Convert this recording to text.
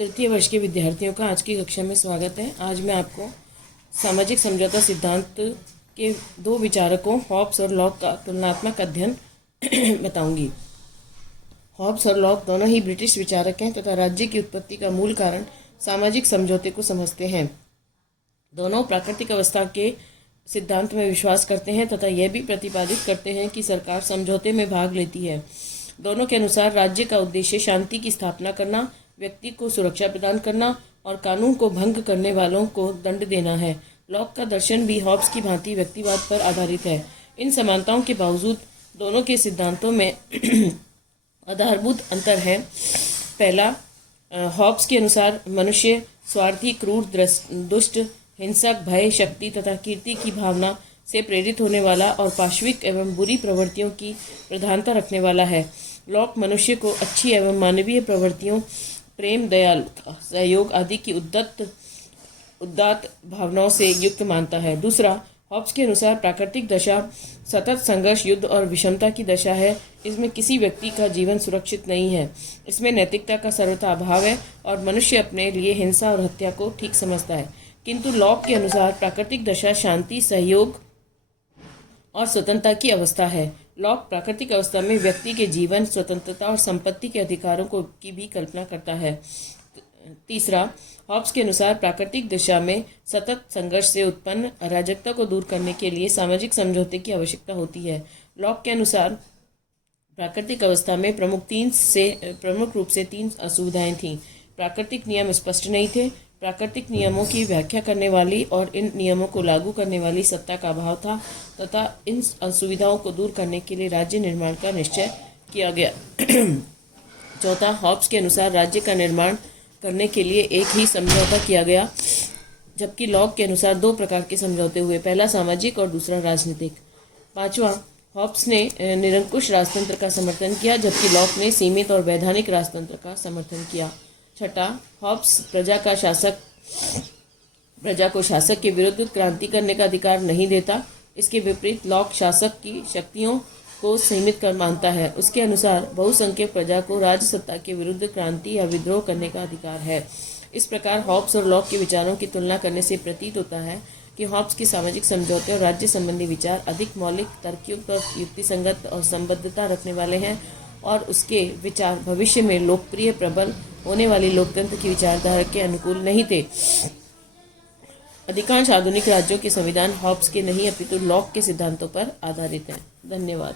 तृतीय वर्ष के विद्यार्थियों का आज की कक्षा में स्वागत है। आज मैं आपको सामाजिक समझौता सिद्धांत के दो विचारकों हॉब्स और लॉक का तुलनात्मक अध्ययन बताऊंगी। हॉब्स और लॉक दोनों ही ब्रिटिश विचारक हैं तथा राज्य की उत्पत्ति का मूल कारण सामाजिक समझौते को समझते हैं। दोनों प्राकृतिक अवस्था के सिद्धांत में विश्वास करते हैं तथा यह भी प्रतिपादित करते हैं कि सरकार समझौते में भाग लेती है। दोनों के अनुसार राज्य का उद्देश्य शांति की स्थापना करना, व्यक्ति को सुरक्षा प्रदान करना और कानून को भंग करने वालों को दंड देना है। लॉक का दर्शन भी हॉब्स की भांति व्यक्तिवाद पर आधारित है। इन समानताओं के बावजूद दोनों के सिद्धांतों में आधारभूत अंतर है। पहला, हॉब्स के अनुसार मनुष्य स्वार्थी, क्रूर, दुष्ट, हिंसक, भय, शक्ति तथा कीर्ति की भावना से प्रेरित होने वाला और पाशविक एवं बुरी प्रवृत्तियों की प्रधानता रखने वाला है। लॉक मनुष्य को अच्छी एवं मानवीय प्रवृत्तियों, प्रेम, दयालुता, सहयोग आदि की उदात्त भावनाओं से युक्त मानता है। दूसरा, हॉब्स के अनुसार प्राकृतिक दशा सतत संघर्ष, युद्ध और विषमता की दशा है। इसमें किसी व्यक्ति का जीवन सुरक्षित नहीं है। इसमें नैतिकता का सर्वथा अभाव है और मनुष्य अपने लिए हिंसा और हत्या को ठीक समझता है। किंतु लॉक के अनुसार प्राकृतिक दशा शांति, सहयोग और स्वतंत्रता की अवस्था है। लॉक प्राकृतिक अवस्था में व्यक्ति के जीवन, स्वतंत्रता और संपत्ति के अधिकारों की भी कल्पना करता है। तीसरा, हॉब्स के अनुसार प्राकृतिक दिशा में सतत संघर्ष से उत्पन्न अराजकता को दूर करने के लिए सामाजिक समझौते की आवश्यकता होती है। लॉक के अनुसार प्राकृतिक अवस्था में प्रमुख रूप से तीन असुविधाएं थीं। प्राकृतिक नियम स्पष्ट नहीं थे, प्राकृतिक नियमों की व्याख्या करने वाली और इन नियमों को लागू करने वाली सत्ता का अभाव था तथा इन असुविधाओं को दूर करने के लिए राज्य निर्माण का निश्चय किया गया। चौथा, हॉब्स के अनुसार राज्य का निर्माण करने के लिए एक ही समझौता किया गया, जबकि लॉक के अनुसार दो प्रकार के समझौते हुए, पहला सामाजिक और दूसरा राजनीतिक। पांचवा, हॉब्स ने निरंकुश राजतंत्र का समर्थन किया, जबकि लॉक ने सीमित और वैधानिक राजतंत्र का समर्थन किया। छठा, हॉब्स प्रजा को शासक के विरुद्ध क्रांति करने का अधिकार नहीं देता। इसके विपरीत लॉक शासक की शक्तियों को सीमित कर मानता है। उसके अनुसार बहुसंख्यक प्रजा को राज्य सत्ता के विरुद्ध क्रांति या विद्रोह करने का अधिकार है। इस प्रकार हॉब्स और लॉक के विचारों की तुलना करने से प्रतीत होता है कि हॉब्स के सामाजिक समझौते और राज्य संबंधी विचार अधिक मौलिक, तर्कयुक्त और युक्तिसंगत और संबद्धता रखने वाले हैं और उसके विचार भविष्य में लोकप्रिय प्रबल होने वाली लोकतंत्र की विचारधारा के अनुकूल नहीं थे। अधिकांश आधुनिक राज्यों के संविधान हॉब्स के नहीं अपितु लॉक के सिद्धांतों पर आधारित हैं। धन्यवाद।